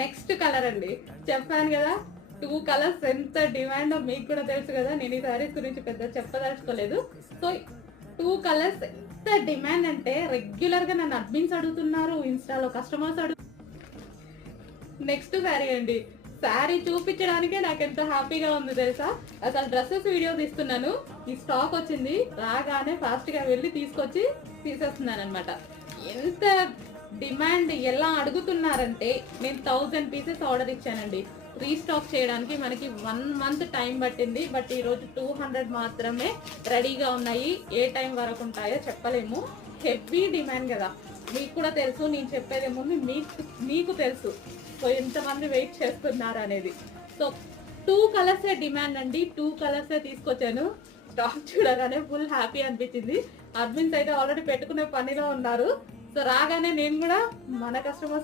Next colour అండి, చెప్పాను కదా 2 కలర్స్ ఎంత డిమాండ్ మీకు కూడా తెలుసు కదా. నేను ఈ సారీస్ గురించి పెద్ద చెప్పదలుచుకోలేదు. సో 2 కలర్స్ ఎంత డిమాండ్ అంటే రెగ్యులర్ గా నన్ను అడ్మిన్స్ అడుగుతున్నారు, ఇన్స్టాలో కస్టమర్స్ నెక్స్ట్ శారీ అండి. శారీ చూపించడానికే నాకు ఎంత హ్యాపీగా ఉంది తెలుసా. అసలు డ్రెస్సెస్ వీడియో తీస్తున్నాను, ఈ స్టాక్ వచ్చింది, రాగానే ఫాస్ట్ గా వెళ్ళి తీసుకొచ్చి తీసేస్తున్నాను అనమాట. ఎంత డిమాండ్ ఎలా అడుగుతున్నారంటే నేను 1000 పీసెస్ ఆర్డర్ ఇచ్చానండి. రీస్టాక్ చేయడానికి మనకి 1 మంత్ టైం పట్టింది. బట్ ఈరోజు 200 మాత్రమే రెడీగా ఉన్నాయి. ఏ టైం వరకు ఉంటాయో చెప్పలేము. హెవీ డిమాండ్ కదా, మీకు కూడా తెలుసు. నేను చెప్పేది ముందు మీకు తెలుసు సో ఎంతమంది వెయిట్ చేస్తున్నారు అనేది. సో 2 కలర్సే డిమాండ్ అండి, 2 కలర్సే తీసుకొచ్చాను. స్టాక్ చూడగానే ఫుల్ హ్యాపీ అనిపించింది. అడ్మిన్స్ అయితే ఆల్రెడీ పెట్టుకునే పనిలో ఉన్నారు. సో రాగానే నేను కూడా మన కస్టమర్స్